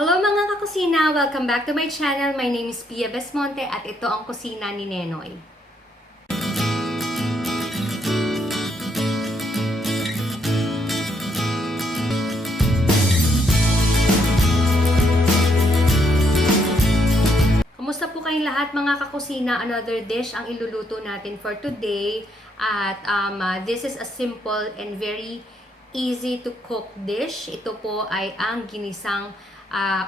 Hello mga kakusina! Welcome back to my channel. My name is Pia Besmonte at ito ang kusina ni Nenoy. Kamusta po kayong lahat mga kakusina? Another dish ang iluluto natin for today. At this is a simple and very easy to cook dish. Ito po ay ang ginisang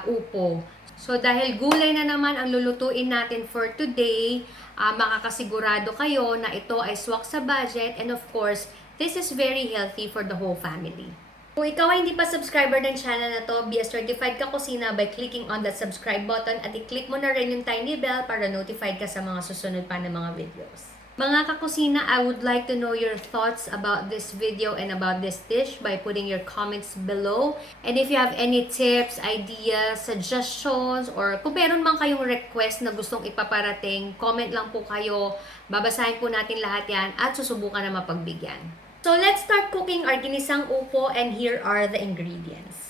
upo. So dahil gulay na naman ang lulutuin natin for today, makakasigurado kayo na ito ay swak sa budget, and of course, this is very healthy for the whole family. Kung ikaw ay hindi pa subscriber ng channel na to, be a certified kakusina by clicking on that subscribe button at i-click mo na rin yung tiny bell para notified ka sa mga susunod pa ng mga videos. Mga kakusina, I would like to know your thoughts about this video and about this dish by putting your comments below. And if you have any tips, ideas, suggestions, or kung meron man kayong request na gustong ipaparating, comment lang po kayo. Babasahin po natin lahat yan at susubukan na mapagbigyan. So let's start cooking our ginisang upo, and here are the ingredients.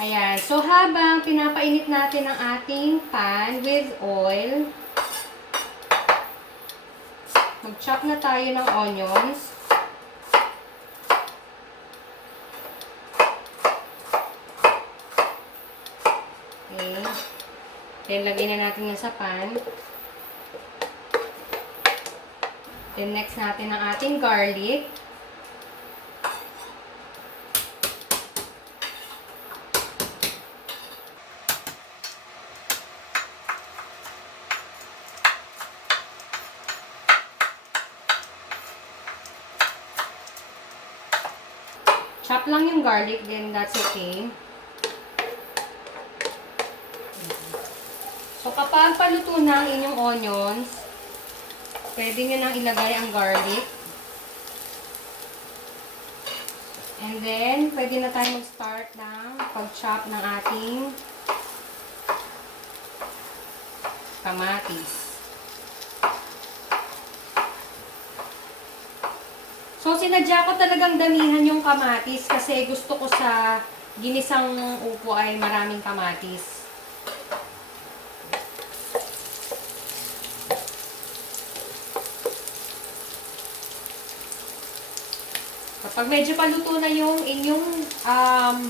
Ayan, so habang pinapainit natin ang ating pan with oil, mag-chop na tayo ng onions. Okay. Then, lagay na natin yan sa pan. Then, next natin ang ating garlic. Chop lang yung garlic, then that's okay. So, kapag paluto na ang inyong onions, pwede nyo nang ilagay ang garlic. And then, pwede na tayo mag-start ng pag-chop ng ating kamatis. So, sinadya ko talagang damihan yung kamatis kasi gusto ko sa ginisang upo ay maraming kamatis. Kapag medyo paluto na yung inyong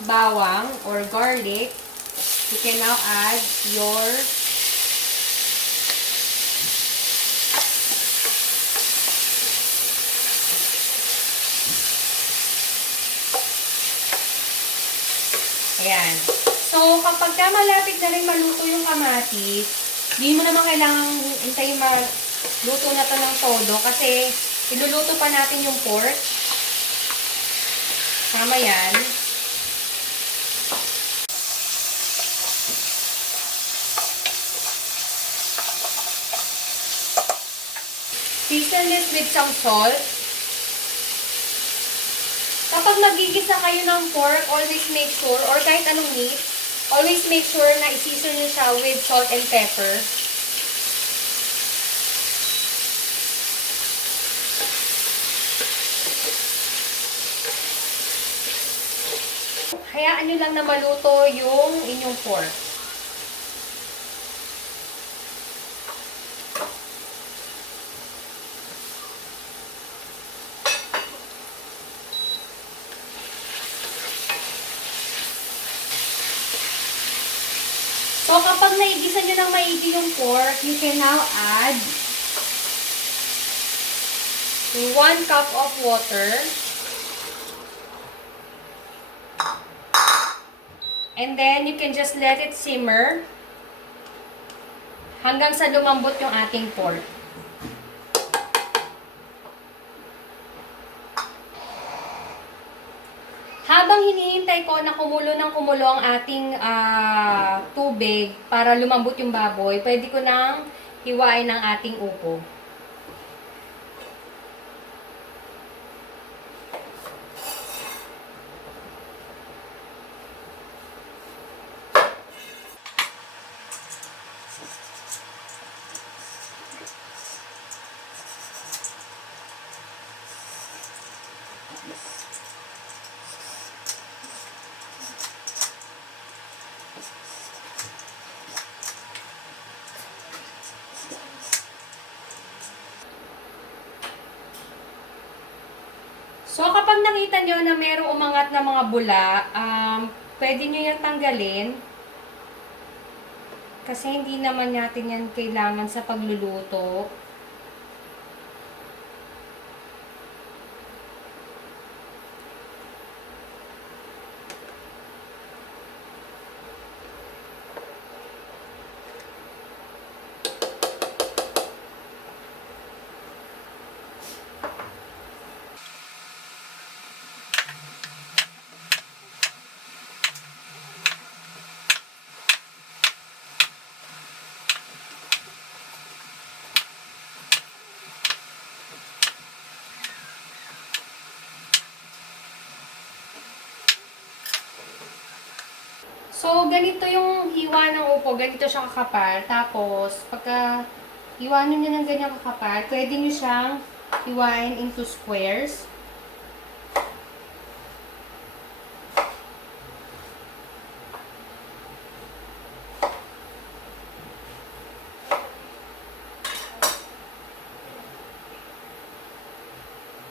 bawang or garlic, you can now add your ayan. So, kapag ka malapit na rin maluto yung kamatis, hindi mo naman kailangang hintayin maluto na to ng todo kasi iluluto pa natin yung pork. Tama yan. Season this with some salt. Kapag nagigisa kayo ng pork, always make sure, or kahit anong meat, always make sure na i-season nyo siya with salt and pepper. Hayaan nyo lang na maluto yung inyong pork. So, kapag naigisa nyo ng maigi yung pork, you can now add 1 cup of water. And then, you can just let it simmer hanggang sa lumambot yung ating pork. Habang hinihintay ko na kumulo ng kumulo ang ating tubig para lumambot yung baboy, pwede ko nang hiwain ng ating upo. So, kapag nakita nyo na merong umangat na mga bula, pwede nyo yan tanggalin. Kasi hindi naman natin yan kailangan sa pagluluto. So, ganito yung hiwa ng upo. Ganito siya kakapal. Tapos, pagka iwanan nyo ng ganyan kakapal, pwede nyo siyang hiwain into squares.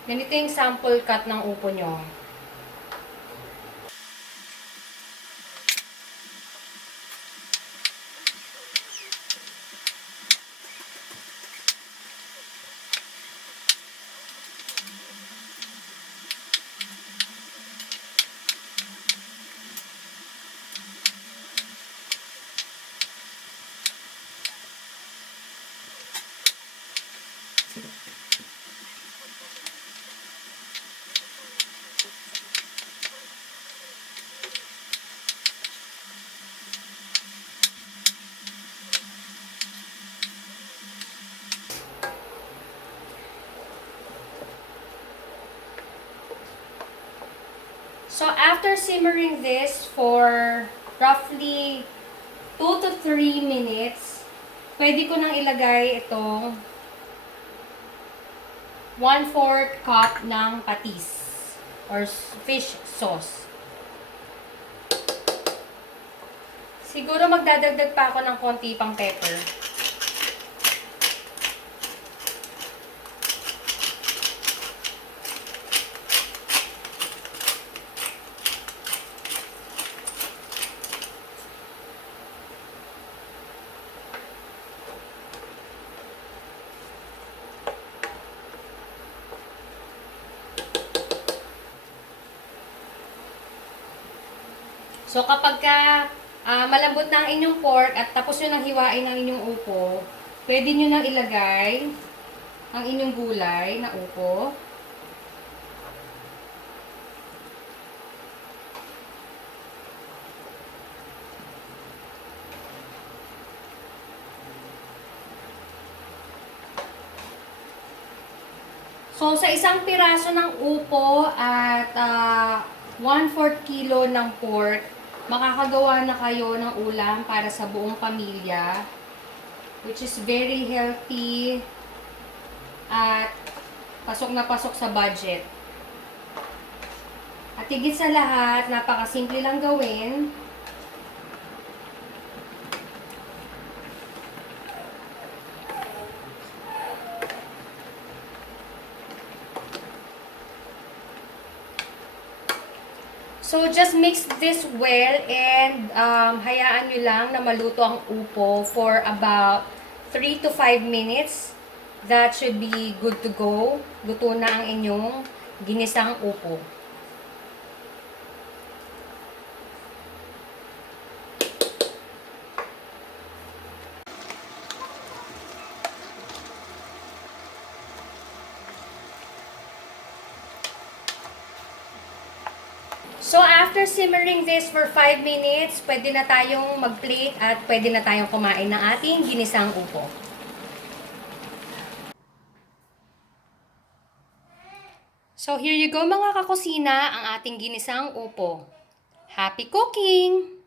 Ganito yung sample cut ng upo nyo. So, after simmering this for roughly 2 to 3 minutes, pwede ko nang ilagay itong 1/4 cup ng patis or fish sauce. Siguro magdadagdag pa ako ng konti pang pepper. So, kapag malambot na ang inyong pork at tapos nyo nang hiwain ang inyong upo, pwede nyo nang ilagay ang inyong gulay na upo. So, sa isang piraso ng upo at 1/4 kilo ng pork, makakagawa na kayo ng ulam para sa buong pamilya, which is very healthy at pasok na pasok sa budget. At higit sa lahat, napakasimple lang gawin. So, just mix this well and hayaan nyo lang na maluto ang upo for about 3 to 5 minutes. That should be good to go. Luto na ang inyong ginisang upo. So, after simmering this for 5 minutes, pwede na tayong mag-plate at pwede na tayong kumain ng ating ginisang upo. So, here you go mga kakusina, ang ating ginisang upo. Happy cooking!